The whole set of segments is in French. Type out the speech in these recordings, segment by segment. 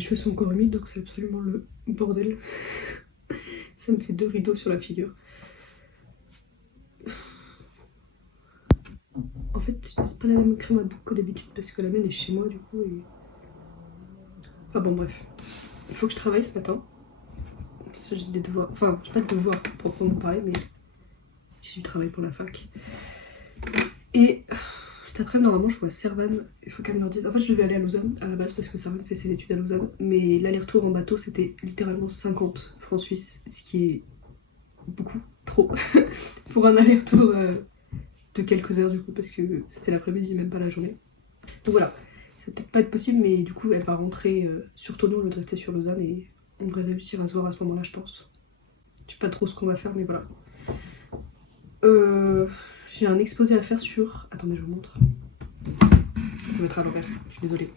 mes cheveux sont encore humides donc c'est absolument le bordel. Ça me fait 2 rideaux sur la figure. En fait, c'est pas la même crème à boucle que d'habitude parce que la mienne est chez moi du coup et... Ah bon bref. Il faut que je travaille ce matin. Parce que j'ai des devoirs. Enfin, j'ai pas de devoirs proprement parler mais j'ai du travail pour la fac. Et cet après-midi, normalement, je vois Servan. Il faut qu'elle me leur dise. En fait, je devais aller à Lausanne à la base parce que Servan fait ses études à Lausanne. Mais l'aller-retour en bateau, c'était littéralement 50 francs suisses. Ce qui est beaucoup trop pour un aller-retour de quelques heures, du coup, parce que c'est l'après-midi, même pas la journée. Donc voilà, ça va peut-être pas être possible, mais du coup, elle va rentrer sur Thonon au lieu de rester sur Lausanne et on devrait réussir à se voir à ce moment-là, je pense. Je sais pas trop ce qu'on va faire, mais voilà. J'ai un exposé à faire sur... Attendez, je vous montre. Ça va être à l'envers, je suis désolée.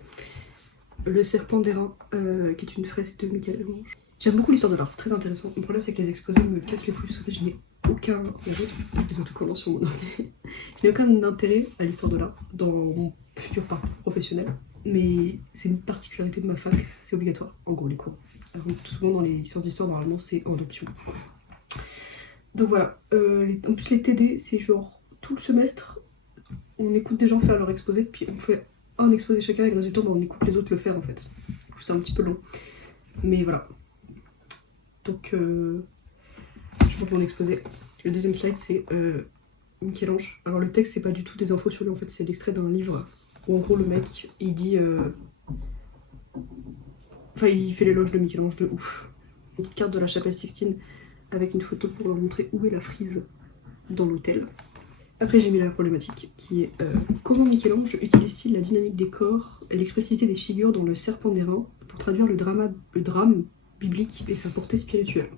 Le serpent d'airain, qui est une fresque de Michel-Ange. J'aime beaucoup l'histoire de l'art, c'est très intéressant. Le problème, c'est que les exposés me cassent les couilles, parce que je n'ai aucun... Ils ont tout comment sur mon ordi. Je n'ai aucun intérêt à l'histoire de l'art dans mon futur parcours professionnel. Mais c'est une particularité de ma fac, c'est obligatoire, en gros, les cours. Alors, souvent, dans les histoires d'histoire, normalement, c'est en option. Donc voilà, en plus les TD, c'est genre tout le semestre, on écoute des gens faire leur exposé, puis on fait un exposé chacun et le reste du temps, on écoute les autres le faire en fait. C'est un petit peu long, mais voilà. Donc, je montre mon exposé. Le deuxième slide, c'est Michel-Ange. Alors le texte, c'est pas du tout des infos sur lui, en fait, c'est l'extrait d'un livre où en gros le mec, il dit... Enfin, il fait l'éloge de Michel-Ange de ouf. Une petite carte de la chapelle Sixtine avec une photo pour leur montrer où est la frise dans l'hôtel. Après j'ai mis la problématique qui est comment Michel-Ange utilise-t-il la dynamique des corps et l'expressivité des figures dans le serpent d'airain pour traduire le drame biblique et sa portée spirituelle.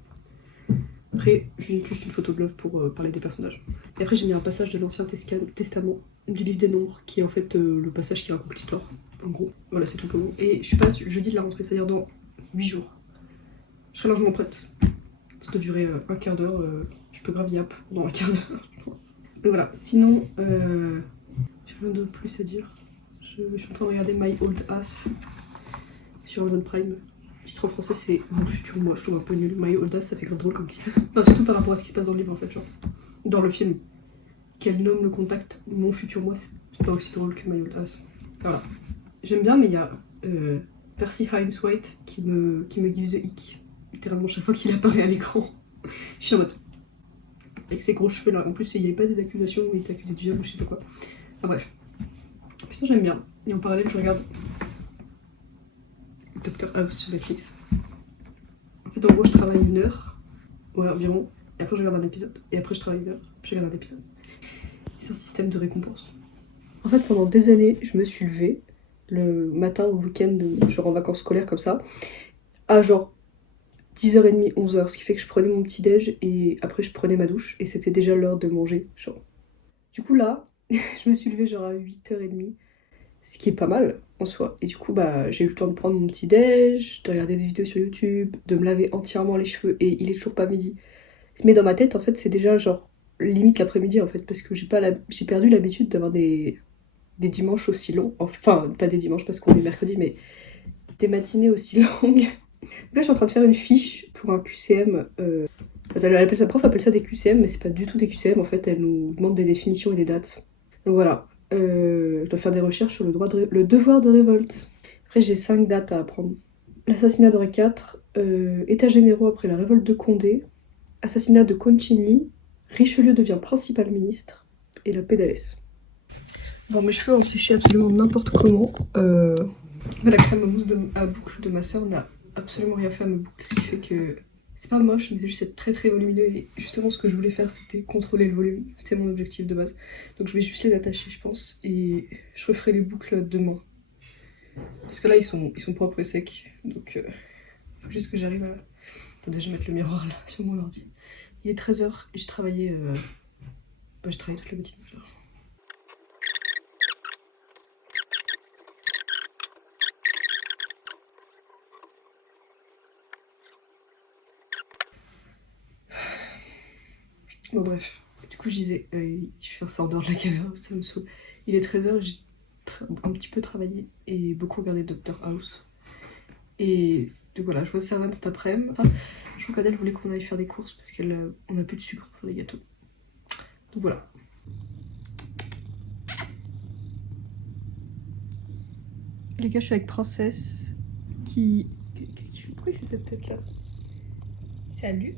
Après j'ai juste une photo de l'œuvre pour parler des personnages. Et après j'ai mis un passage de l'Ancien Testament du livre des Nombres qui est en fait le passage qui raconte l'histoire. En gros, voilà c'est tout pour moi. Et je passe jeudi de la rentrée, c'est-à-dire dans 8 jours. Je serai largement prête. Ça doit durer un quart d'heure, je peux grave yap pendant un quart d'heure. Donc voilà, sinon, j'ai rien de plus à dire. Je suis en train de regarder My Old Ass sur Amazon Prime. Le titre en français, c'est Mon futur moi, je trouve un peu nul. My Old Ass, ça fait grave drôle comme titre. Enfin, surtout par rapport à ce qui se passe dans le livre en fait, genre. Dans le film. Qu'elle nomme le contact Mon futur moi, c'est pas aussi drôle que My Old Ass. Voilà. J'aime bien, mais il y a Percy Hines White qui me give the ick. Littéralement, chaque fois qu'il apparaît à l'écran. Je suis en mode. Avec ses gros cheveux là. En plus, il n'y avait pas des accusations où il était accusé de viol ou je sais pas quoi. Enfin bref. Ça, j'aime bien. Et en parallèle, je regarde Dr House sur Netflix. En fait, en gros, je travaille 1 heure. Ouais, environ. Et après, je regarde un épisode. Et après, je travaille 1 heure. Puis je regarde un épisode. C'est un système de récompense. En fait, pendant des années, je me suis levée le matin ou le week-end, genre en vacances scolaires comme ça, à genre 10h30, 11h, ce qui fait que je prenais mon petit déj et après je prenais ma douche et c'était déjà l'heure de manger, genre. Du coup là, je me suis levée genre à 8h30, ce qui est pas mal en soi. Et du coup bah j'ai eu le temps de prendre mon petit déj, de regarder des vidéos sur YouTube, de me laver entièrement les cheveux et il est toujours pas midi. Mais dans ma tête en fait c'est déjà genre limite l'après-midi en fait parce que j'ai perdu l'habitude d'avoir des dimanches aussi longs, enfin pas des dimanches parce qu'on est mercredi mais des matinées aussi longues. Là, je suis en train de faire une fiche pour un QCM. La prof appelle ça des QCM, mais c'est pas du tout des QCM. En fait, elle nous demande des définitions et des dates. Donc voilà. Je dois faire des recherches sur le devoir de révolte. Après, j'ai 5 dates à apprendre. L'assassinat d'Henri IV, états généraux après la révolte de Condé, assassinat de Concini, Richelieu devient principal ministre, et la paix d'Alès. Bon, mes cheveux ont séché absolument n'importe comment. La crème à boucle de ma soeur n'a absolument rien fait à mes boucles, ce qui fait que c'est pas moche, mais c'est juste très très volumineux. Et justement, ce que je voulais faire, c'était contrôler le volume. C'était mon objectif de base. Donc je vais juste les attacher, je pense, et je referai les boucles demain. Parce que là, ils sont propres et secs. Donc, faut juste que j'arrive à... Attendez, je vais mettre le miroir là, sur mon ordi. Il est 13h et j'ai travaillé... je travaille toute la matinée. Bon bref, du coup je disais, je vais faire ça en dehors de la caméra, ça me saoule. Il est 13h, j'ai un petit peu travaillé et beaucoup regardé Dr House. Et donc voilà, je vois Servane cet après-midi. Je crois qu'Adèle voulait qu'on aille faire des courses parce qu'on a plus de sucre pour faire des gâteaux. Donc voilà. Les gars, je suis avec Princesse qui... Qu'est-ce qu'il fait? Pourquoi il fait cette tête là? Salut.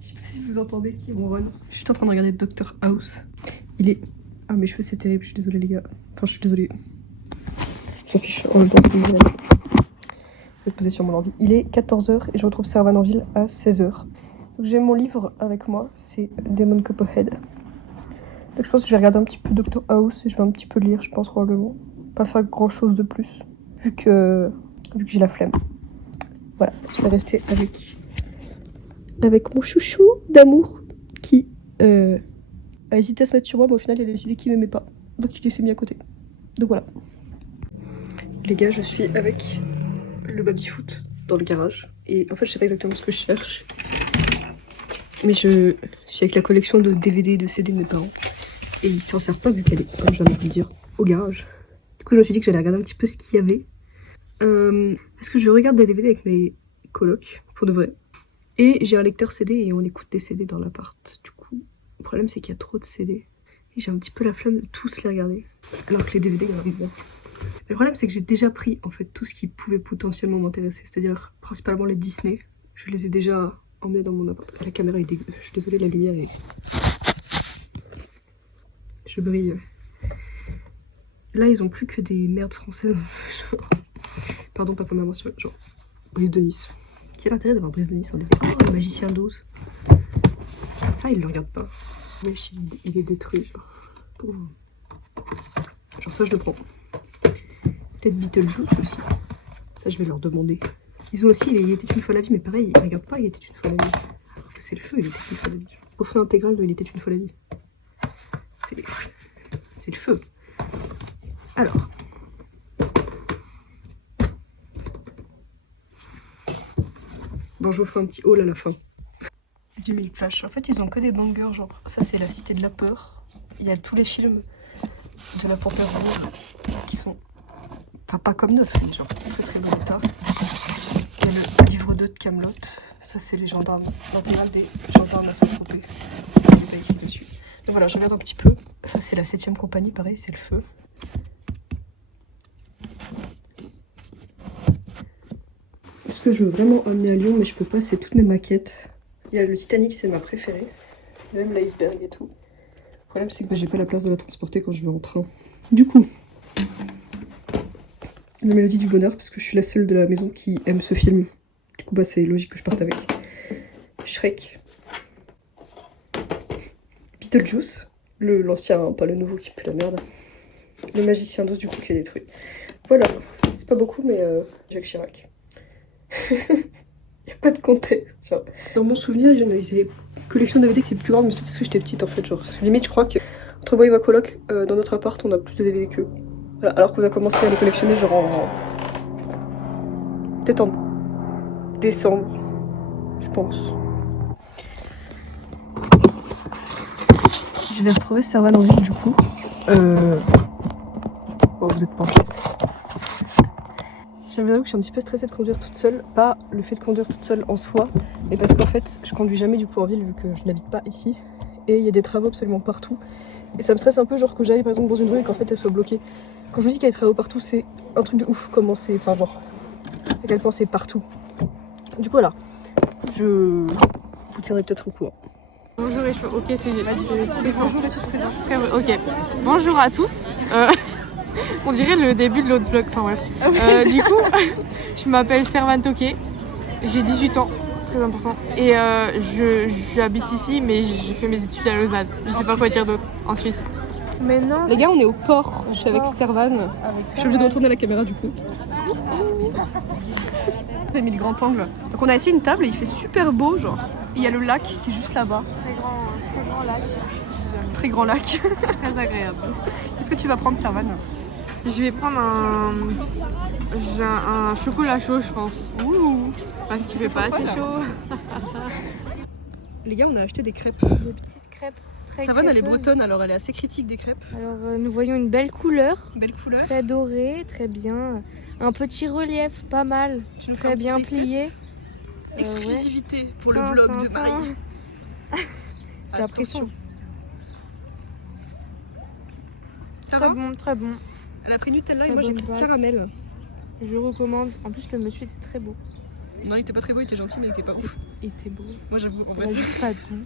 Je sais pas si vous entendez qui ronronne. Je suis en train de regarder Dr House. Il est... Ah mes cheveux c'est terrible, je suis désolée les gars. Enfin je suis désolée. Je m'en fiche en même temps. Vous êtes posé sur mon ordi. Il est 14h et je retrouve Servane en ville à 16h. Donc j'ai mon livre avec moi, c'est Demon Copperhead. Donc je pense que je vais regarder un petit peu Dr House et je vais un petit peu lire je pense probablement. Pas faire grand chose de plus. Vu que j'ai la flemme. Voilà, je vais rester avec mon chouchou d'amour qui a hésité à se mettre sur moi, mais au final il a décidé qu'il m'aimait pas. Donc il s'est mis à côté. Donc voilà. Les gars, je suis avec le baby-foot dans le garage. Et en fait, je sais pas exactement ce que je cherche. Mais je suis avec la collection de DVD et de CD de mes parents. Et ils s'en servent pas vu qu'elle est, comme je viens de vous le dire, au garage. Du coup, je me suis dit que j'allais regarder un petit peu ce qu'il y avait. Parce que je regarde des DVD avec mes colocs, pour de vrai. Et j'ai un lecteur CD et on écoute des CD dans l'appart. Du coup, le problème c'est qu'il y a trop de CD. Et j'ai un petit peu la flemme de tous les regarder. Alors que les DVD, il y en a moins. Le problème c'est que j'ai déjà pris en fait tout ce qui pouvait potentiellement m'intéresser. C'est-à-dire principalement les Disney. Je les ai déjà emmenés dans mon appart. La caméra est dégueu. Je suis désolée, la lumière est... Je brille. Là, ils ont plus que des merdes françaises. Pardon, pas pour ma mention. Genre, Brise de Nice. Quel intérêt d'avoir Brise de Nice en DVD? Oh, le magicien d'Oz. Ça, il le regarde pas. Wesh, il est détruit, genre. Pauvre. Genre, ça, je le prends. Peut-être Beetlejuice aussi. Ça, je vais leur demander. Ils ont aussi Il était une fois la vie, mais pareil, ils regardent pas Il était une fois la vie. Alors que c'est le feu, Il était une fois la vie. Offre intégral de Il était une fois la vie. C'est le feu. Alors. Bon, je vous fais un petit haul à la fin. J'ai mis le flash. En fait, ils ont que des bangers, genre. Ça, c'est La Cité de la Peur. Il y a tous les films de La Panthère Rose qui sont. Enfin, pas comme neuf, mais genre très très bon état. Il y a le livre 2 de Kaamelott. Ça, c'est les gendarmes. L'intégrale des gendarmes à Saint-Tropez. Il n'est pas écrit dessus. Donc voilà, je regarde un petit peu. Ça, c'est la 7ème compagnie, pareil, c'est le feu. Ce que je veux vraiment amener à Lyon, mais je peux pas, c'est toutes mes maquettes. Il y a le Titanic, c'est ma préférée. Même l'iceberg et tout. Le problème, c'est que j'ai pas la place de la transporter quand je vais en train. Du coup, La Mélodie du Bonheur, parce que je suis la seule de la maison qui aime ce film. Du coup, bah, c'est logique que je parte avec. Shrek. Beetlejuice. L'ancien, hein, pas le nouveau qui pue la merde. Le magicien d'Oz, du coup, qui est détruit. Voilà. C'est pas beaucoup, mais Jacques Chirac. Y a pas de contexte, genre. Dans mon souvenir, il y en avait une collection de DVD qui est plus grande, mais c'est parce que j'étais petite en fait, genre. Parce que limite, je crois que entre moi et ma coloc, dans notre appart, on a plus de DVD qu'eux. Voilà, alors qu'on a commencé à les collectionner, genre peut-être en décembre, je pense. Je vais retrouver Servane en ville, du coup. Oh, vous êtes pas en chaise. J'avoue que je suis un petit peu stressée de conduire toute seule. Pas le fait de conduire toute seule en soi, mais parce qu'en fait, je conduis jamais du coup en ville vu que je n'habite pas ici. Et il y a des travaux absolument partout. Et ça me stresse un peu, genre que j'aille par exemple dans une rue et qu'en fait elle soit bloquée. Quand je vous dis qu'il y a des travaux partout, c'est un truc de ouf comment c'est. Enfin, genre, à quel point c'est partout. Du coup, voilà. Je vous tiendrai peut-être au courant. Bonjour et je... Ok, c'est stressant. Bonjour et tu te présentes. Très... Ok. Bonjour à tous. On dirait le début de l'autre vlog, enfin bref. Du coup, je m'appelle Servane Toké, j'ai 18 ans, très important. Et j'habite ici, mais j'ai fait mes études à Lausanne. Je sais pas quoi dire d'autre, en Suisse. Mais non, Les gars, on est au port, je suis avec Servane. Je suis obligée de retourner la caméra du coup. J'ai mis le grand angle. Donc on a essayé une table et il fait super beau, genre. Il y a le lac qui est juste là-bas. très grand lac. Très grand lac. Très agréable. Qu'est-ce que tu vas prendre, Servane? Je vais prendre un chocolat chaud, je pense. Ouh. Parce qu'il fait pas assez chaud. Les gars, on a acheté des crêpes. Des petites crêpes. très Savane, elle est crêpeuse. bretonne, alors elle est assez critique des crêpes. Alors nous voyons une belle couleur, Belle couleur. très dorée, très bien. Un petit relief, pas mal, Tu nous fais très un petit bien taste plié. test. Exclusivité pour le Tin, vlog tin, de Marie. tin. J'ai l'impression. Ça Très va bon, très bon. Elle a pris Nutella et Très moi j'ai bonne pris pâte. caramel. Je recommande. En plus, le monsieur était très beau. Non, il était pas très beau, il était gentil, mais il était pas ouf. Il était beau. Moi j'avoue, en Il vrai. a juste pas de goût.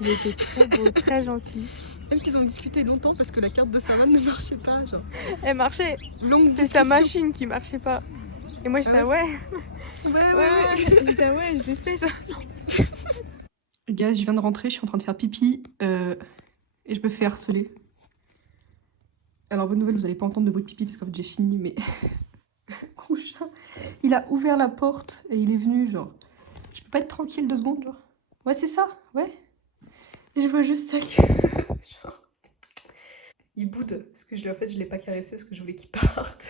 Il était très beau, très gentil. Même qu'ils ont discuté longtemps parce que la carte de Savane ne marchait pas. Genre, Elle marchait. longue C'est discussion. sa machine qui marchait pas. Et moi j'étais Ah ah ouais. Ouais. J'étais ah ouais, je l'espèce. Guys, je viens de rentrer, je suis en train de faire pipi et je me fais harceler. Alors, bonne nouvelle, vous n'allez pas entendre de bruit de pipi parce qu'en fait j'ai fini, mais. Gros chat, il a ouvert la porte et il est venu, genre. Je peux pas être tranquille 2 secondes, genre. Ouais, c'est ça, ouais. Et je vois juste ça. Genre. Il boude parce que en fait, je l'ai pas caressé parce que je voulais qu'il parte.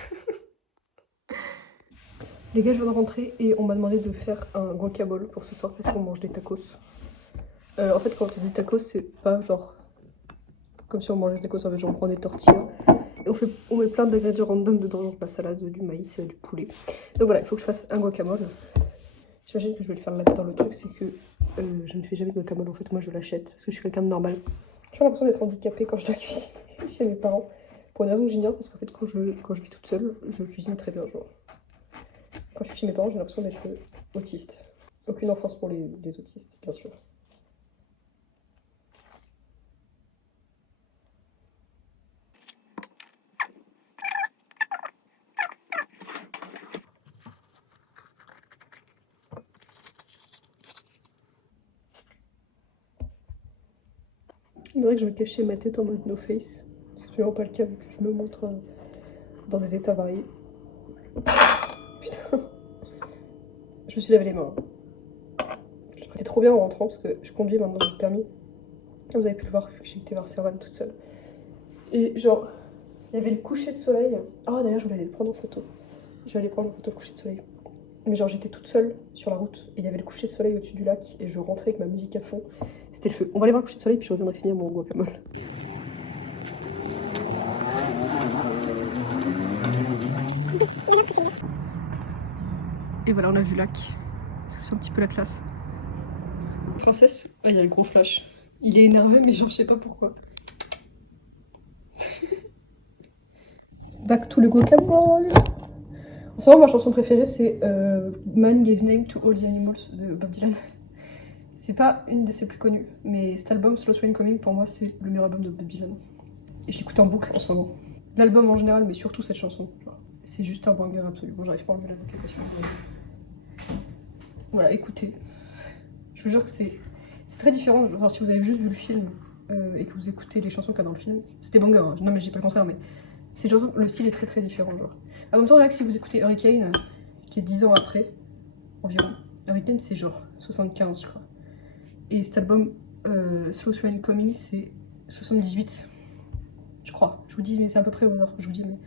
Les gars, je viens de rentrer et on m'a demandé de faire un guacamole pour ce soir parce qu'on mange des tacos. En fait, quand on dit tacos, c'est pas genre comme si on mangeait des tacos, en fait, genre on prend des tortillas et on met plein d'ingrédients random dedans, genre de la salade, du maïs, du poulet. Donc voilà, il faut que je fasse un guacamole. J'imagine que je vais le faire là-dedans. Le truc, c'est que je ne fais jamais de guacamole, en fait, moi je l'achète parce que je suis quelqu'un de normal. J'ai l'impression d'être handicapée quand je dois cuisiner chez mes parents pour une raison que j'ignore, parce qu'en fait, quand je vis toute seule, je cuisine très bien, genre. Quand je suis chez mes parents, j'ai l'impression d'être autiste. Aucune enfance pour les autistes, bien sûr. On dirait que je vais cacher ma tête en mode no face. C'est absolument pas le cas vu que je me montre dans des états variés. Putain. Je me suis lavé les mains. C'était trop bien en rentrant parce que je conduis maintenant, j'ai le permis. Comme vous avez pu le voir, j'ai été voir Servane toute seule. Et genre, il y avait le coucher de soleil. Ah d'ailleurs, je voulais aller le prendre en photo. Je vais aller prendre en photo le coucher de soleil. Mais genre, j'étais toute seule sur la route et il y avait le coucher de soleil au-dessus du lac et je rentrais avec ma musique à fond. C'était le feu. On va aller voir le coucher de soleil puis je reviendrai finir mon guacamole. Et voilà, on a vu le lac. Ça se fait un petit peu la classe. Princesse, ah, il y a le gros flash. Il est énervé, mais genre, je sais pas pourquoi. Back to le guacamole. En ce moment, ma chanson préférée, c'est Man Gave Name to All the Animals de Bob Dylan. C'est pas une de ses plus connues, mais cet album, Slow Train Coming, pour moi, c'est le meilleur album de Bob Dylan. Et je l'écoute en boucle en ce moment. L'album en général, mais surtout cette chanson. C'est juste un banger absolu. Bon, j'arrive pas à enlever la vocation. Voilà, écoutez. Je vous jure que c'est très différent. Genre, si vous avez juste vu le film et que vous écoutez les chansons qu'il y a dans le film, c'était banger. Hein. Non, mais je dis pas le contraire, mais ces chansons, le style est très très différent. Genre. En même temps, rien que si vous écoutez Hurricane, qui est 10 ans après, environ. Hurricane, c'est genre 75, je crois. Et cet album, Slow Train Coming, c'est 78. Je crois. Je vous dis, mais c'est à peu près au hasard. Je vous dis, mais.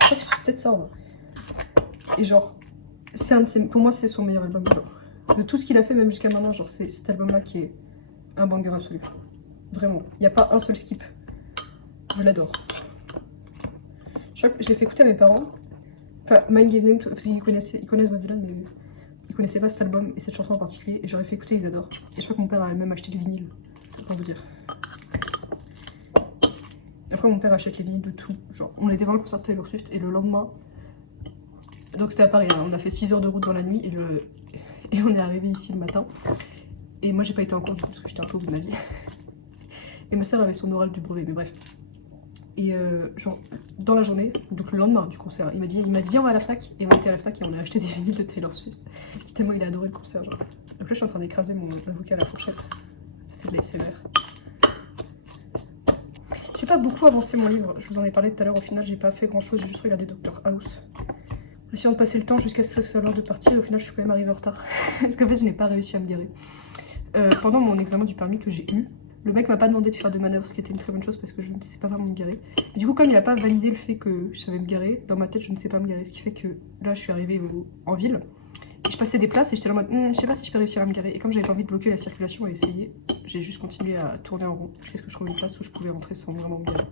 Je crois que c'est peut-être ça, en vrai. Et genre, pour moi, c'est son meilleur album. Genre. De tout ce qu'il a fait, même jusqu'à maintenant, genre, c'est cet album-là qui est un banger absolu. Vraiment. Il n'y a pas un seul skip. Je l'adore. Je l'ai fait écouter à mes parents. Enfin, Mind Gave Name, ils connaissent Bob Dylan, mais ils connaissaient pas cet album et cette chanson en particulier. Et j'aurais fait écouter, ils adorent. Et je crois que mon père a même acheté le vinyle. C'est pour vous dire. Après, mon père achète les vinyles de tout. Genre, on était voir le concert de Taylor Swift et le lendemain. Donc c'était à Paris, hein. On a fait 6 heures de route dans la nuit et on est arrivé ici le matin. Et moi, j'ai pas été en cours du coup parce que j'étais un peu au bout de ma vie. Et ma soeur avait son oral du brevet, mais bref. Et genre, dans la journée, donc le lendemain du concert, il m'a dit viens, on va à la Fnac. Et on était à la Fnac et on a acheté des vinyles de Taylor Swift. Parce qu'il tellement il a adoré le concert, genre. Donc là, je suis en train d'écraser mon avocat à la fourchette. Ça fait de l'ASMR. J'ai pas beaucoup avancé mon livre, je vous en ai parlé tout à l'heure. Au final, j'ai pas fait grand chose, j'ai juste regardé Dr House. En essayant de passer le temps jusqu'à ce que ce soit l'heure de partir, et au final, je suis quand même arrivée en retard. Parce qu'en fait, je n'ai pas réussi à me garer. Pendant mon examen du permis que j'ai eu, le mec m'a pas demandé de faire de manœuvre, ce qui était une très bonne chose parce que je ne sais pas vraiment me garer. Mais du coup, comme il a pas validé le fait que je savais me garer, dans ma tête, je ne sais pas me garer. Ce qui fait que là, je suis arrivée en ville et je passais des places et j'étais là en mode, je sais pas si je peux réussir à me garer. Et comme j'avais pas envie de bloquer la circulation et essayer, j'ai juste continué à tourner en rond jusqu'à ce que je trouve une place où je pouvais rentrer sans vraiment me garer.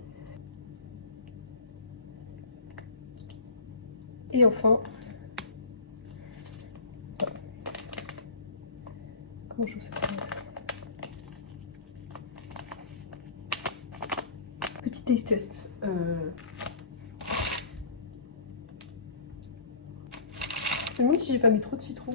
Et enfin, comment je fais ça? Petit taste test. Je me demande si j'ai pas mis trop de citron.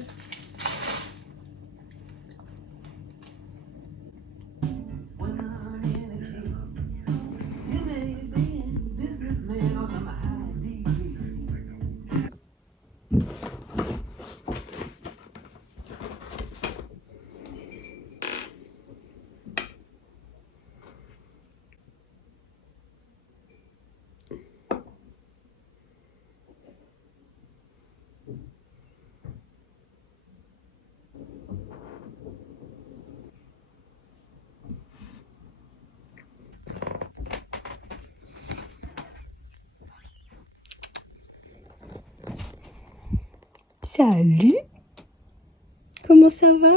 Salut. Comment ça va?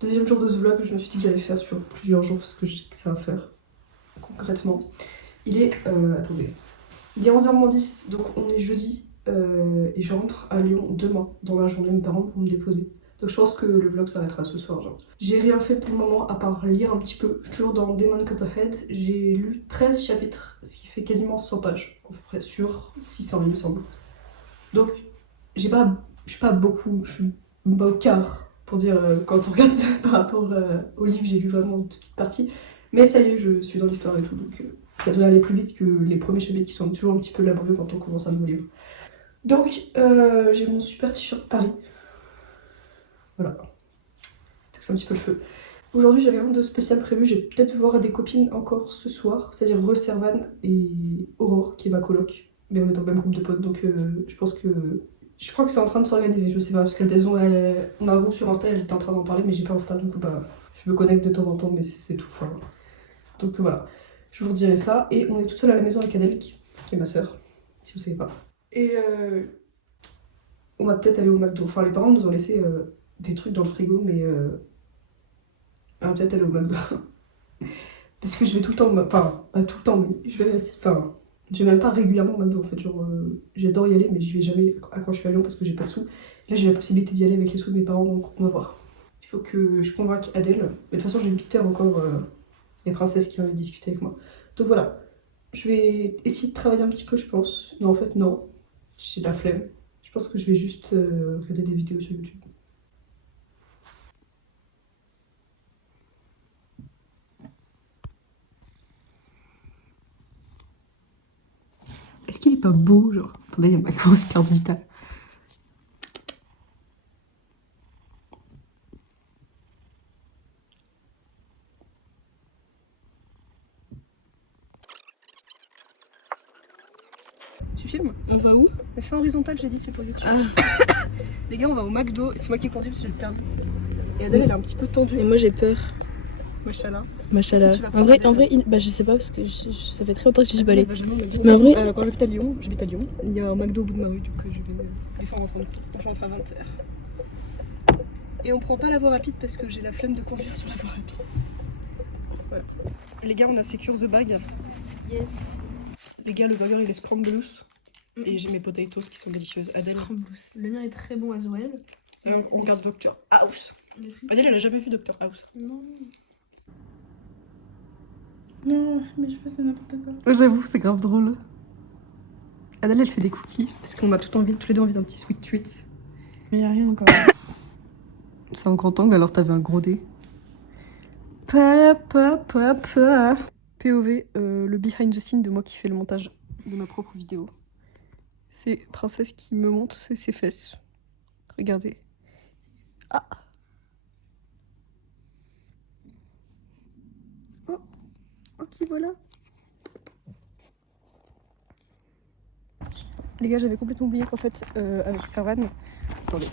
Deuxième jour de ce vlog, je me suis dit que j'allais faire sur plusieurs jours parce que je sais que ça va faire concrètement. Il est, attendez, il est 11h10, donc on est jeudi et je rentre à Lyon demain dans la journée. Mes parents vont me déposer. Donc je pense que le vlog s'arrêtera ce soir. Genre. J'ai rien fait pour le moment à part lire un petit peu. Je suis toujours dans Demon Cuphead. J'ai lu 13 chapitres, ce qui fait quasiment 100 pages, à peu près sur 600 il me semble. Donc je suis pas beaucoup, je suis pas au quart. Pour dire, quand on regarde par rapport au livre, j'ai lu vraiment une petite partie. Mais ça y est, je suis dans l'histoire et tout, donc ça devrait aller plus vite que les premiers chapitres qui sont toujours un petit peu laborieux quand on commence un nouveau livre. Donc, j'ai mon super t-shirt Paris. Voilà. C'est un petit peu le feu. Aujourd'hui, j'avais rien de spécial prévu. J'ai peut-être voir des copines encore ce soir, c'est-à-dire Servan et Aurore, qui est ma coloc. Mais on est dans le même groupe de potes, donc je pense que... Je crois que c'est en train de s'organiser, je sais pas, parce qu'elles on a un groupe sur Insta, elles étaient en train d'en parler, mais j'ai pas Insta, du coup bah, je me connecte de temps en temps, mais c'est tout. Enfin, donc voilà, je vous redirai ça. Et on est toute seule à la maison avec Adèle, qui est ma soeur, si vous savez pas. Et on va peut-être aller au McDo. Enfin, les parents nous ont laissé des trucs dans le frigo, mais on va peut-être aller au McDo. Parce que je vais tout le temps, enfin, pas tout le temps, mais je vais, enfin... Je vais même pas régulièrement au McDo en fait, genre j'adore y aller mais j'y vais jamais quand je suis à Lyon parce que j'ai pas de sous. Là j'ai la possibilité d'y aller avec les sous de mes parents donc on va voir. Il faut que je convainque Adèle, mais de toute façon j'ai une petite heure encore les princesses qui ont discuté avec moi. Donc voilà, je vais essayer de travailler un petit peu je pense. Non en fait non, j'ai la flemme. Je pense que je vais juste regarder des vidéos sur YouTube. Est-ce qu'il est pas beau, genre? Attendez, il y a ma grosse carte vitale. Tu filmes? On va où? Mais fais horizontal, j'ai dit, c'est pour YouTube. Ah. Les gars, on va au McDo. C'est moi qui conduis parce que j'ai le permis. Et Adèle, elle est un petit peu tendue. Et moi j'ai peur. Machallah. Machallah. Est-ce que tu vas En vrai, prendre bah je sais pas parce que ça fait très longtemps que je suis pas allée. Mais en vrai- quand j'habite à Lyon, il y a un McDo au bout de ma rue, donc je vais des fois rentrer. Je rentre à 20h. Et on prend pas la voie rapide parce que j'ai la flemme de conduire sur la voie rapide. Voilà. Les gars, on a Secure the Bag. Yes. Les gars, le burger il est scramblous. Et j'ai mes potatoes qui sont délicieuses. Adèle. Le mien est très bon à Zoël. Alors, on regarde Dr House. Adèle, elle a jamais vu Dr House. Non. Non, mais je faisais n'importe quoi. J'avoue, c'est grave drôle. Adèle, elle fait des cookies parce qu'on a tous les deux envie d'un petit sweet treat. Mais y a rien encore. C'est en grand angle, alors t'avais un gros dé. POV, le behind the scene de moi qui fait le montage de ma propre vidéo. C'est Princesse qui me montre ses fesses. Regardez. Ah. Oh. Ok, voilà. Les gars, j'avais complètement oublié qu'en fait, avec Servan... Attendez,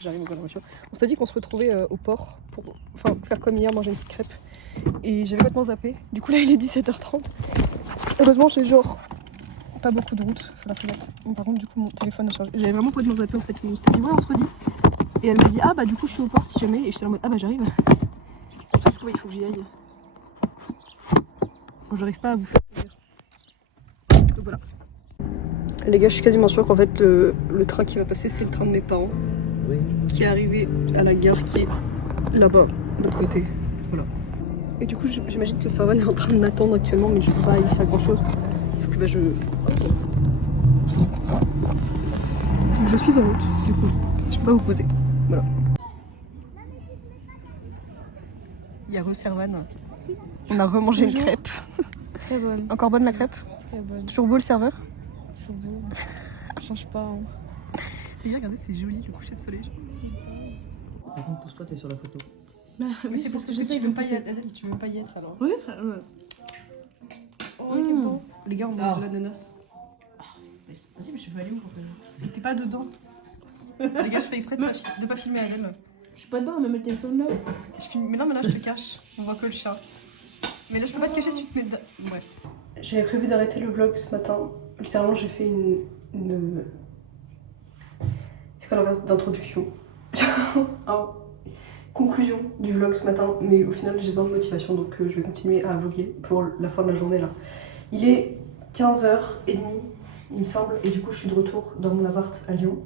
j'arrive dans la voiture. On s'est dit qu'on se retrouvait au port pour faire comme hier, manger une petite crêpe. Et j'avais complètement zappé. Du coup, là, il est 17h30. Heureusement, j'ai genre pas beaucoup de route. Faut la remettre. Bon, par contre, du coup, mon téléphone a chargé. J'avais vraiment complètement zappé en fait. On s'était dit, ouais, on se redit. Et elle m'a dit, ah bah, du coup, je suis au port si jamais. Et j'étais en mode, ah bah, j'arrive. Parce que du coup, il faut que j'y aille. Bon, j'arrive pas à vous faire plaisir. Donc voilà. Les gars, je suis quasiment sûre qu'en fait, le train qui va passer, c'est le train de mes parents. Oui. Qui est arrivé à la gare qui est là-bas, de l'autre côté. Voilà. Et du coup, j'imagine que Servan est en train de m'attendre actuellement, mais je peux pas y faire grand chose. Il faut que je suis en route, du coup. Je peux pas vous poser. Voilà. Il y a Servan. On a remangé une crêpe. Très bonne. Encore bonne la crêpe? Très bonne. Toujours beau le serveur? Toujours beau. Change pas. Hein. Et regardez, c'est joli le coucher de soleil. Par contre, pousse-toi, t'es sur la photo. Bah, mais c'est parce que je sais que tu veux pas y être alors. Oui. Oh, quel bon. Les gars, on mange de l'ananas. Mais c'est possible, je vais aller où pour que T'es pas dedans. Les gars, je fais exprès de pas filmer Adèle. Je suis pas dedans, même le téléphone là. Mais non, mais là, je te cache. On voit que le chat. Mais là, je peux pas te cacher si tu te mets dedans. Ouais. J'avais prévu d'arrêter le vlog ce matin. Littéralement, j'ai fait une... C'est quoi l'inverse d'introduction? Conclusion du vlog ce matin, mais au final j'ai besoin de motivation donc je vais continuer à vlogger pour la fin de la journée là. Il est 15h30 il me semble et du coup je suis de retour dans mon appart à Lyon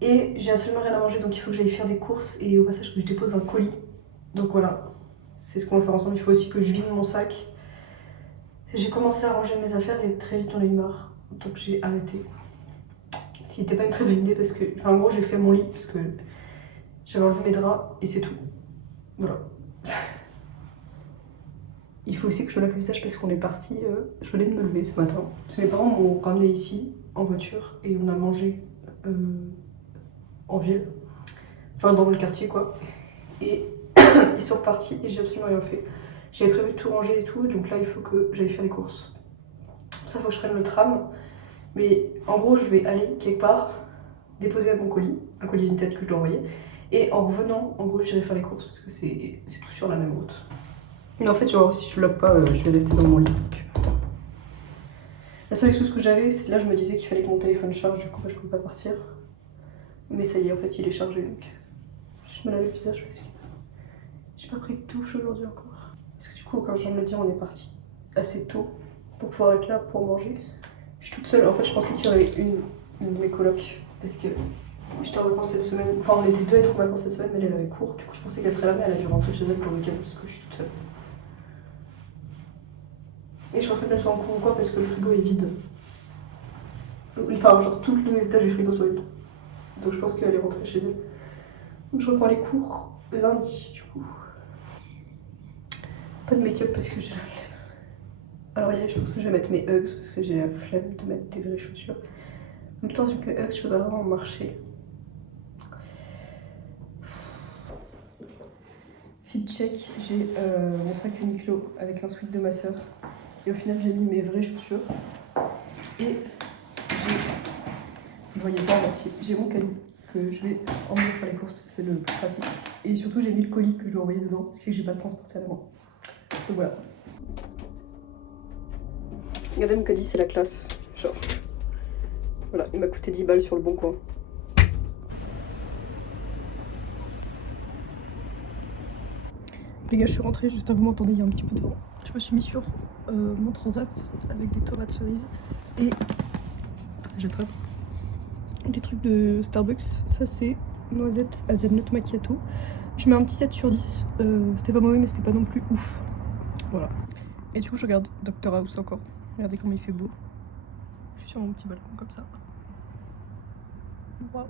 et j'ai absolument rien à manger donc il faut que j'aille faire des courses et au passage que je dépose un colis. Donc voilà, c'est ce qu'on va faire ensemble. Il faut aussi que je vide mon sac. J'ai commencé à ranger mes affaires et très vite j'en ai eu marre donc j'ai arrêté. Ce qui n'était pas une très bonne idée parce que, enfin en gros j'ai fait mon lit parce que j'avais enlevé mes draps et c'est tout. Voilà. Il faut aussi que je lave le visage parce qu'on est parti. Je venais de me lever ce matin. Parce que mes parents m'ont ramené ici en voiture et on a mangé en ville. Enfin dans le quartier quoi. Et ils sont repartis et j'ai absolument rien fait. J'avais prévu de tout ranger et tout. Donc là il faut que j'aille faire les courses. Pour ça il faut que je prenne le tram. Mais en gros je vais aller quelque part déposer mon colis. Un colis Vinted que je dois envoyer. Et en revenant, en gros, j'irai faire les courses parce que c'est tout sur la même route. Mais en fait, genre, si je vlog pas, je vais rester dans mon lit. La seule excuse que j'avais, c'est que là, je me disais qu'il fallait que mon téléphone charge, du coup, je pouvais pas partir. Mais ça y est, en fait, il est chargé, donc je me lave le visage parce que j'ai pas pris de douche aujourd'hui encore. Parce que du coup, quand je viens de le dire, on est parti assez tôt pour pouvoir être là pour manger. Je suis toute seule, en fait, je pensais qu'il y aurait une de mes colocs parce que j'étais en vacances cette semaine, enfin on était deux à être en vacances cette semaine, mais elle avait cours, du coup je pensais qu'elle serait là, mais elle a dû rentrer chez elle pour le week-end parce que je suis toute seule. Et je refais de la soirée en cours ou quoi parce que le frigo est vide. Enfin, genre tous les étages du frigo sont vides. Donc je pense qu'elle est rentrée chez elle. Donc je reprends les cours lundi, du coup. Pas de make-up parce que j'ai la flemme. Alors il y a des choses que je vais mettre mes Uggs parce que j'ai la flemme de mettre des vraies chaussures. En même temps, vu que mes Uggs, je peux pas vraiment marcher. Fit check, j'ai mon sac Uniqlo avec un sweat de ma soeur. Et au final, j'ai mis mes vraies chaussures. Et vous voyez pas en entier, j'ai mon caddie que je vais emmener faire les courses parce que c'est le plus pratique. Et surtout, j'ai mis le colis que je dois envoyer dedans parce que j'ai pas de transporter à la main. Donc voilà. Regardez, mon caddie, c'est la classe. Genre. Voilà, il m'a coûté 10 balles sur le bon coin. Les gars, je suis rentrée, j'espère que vous m'entendez, il y a un petit peu de vent. Je me suis mis sur mon transat avec des tomates cerises et j'attrape les trucs de Starbucks. Ça c'est noisette hazelnut macchiato. Je mets un petit 7 sur 10. C'était pas mauvais mais c'était pas non plus ouf. Voilà. Et du coup je regarde Dr House encore. Regardez comme il fait beau. Je suis sur mon petit balcon comme ça. Waouh.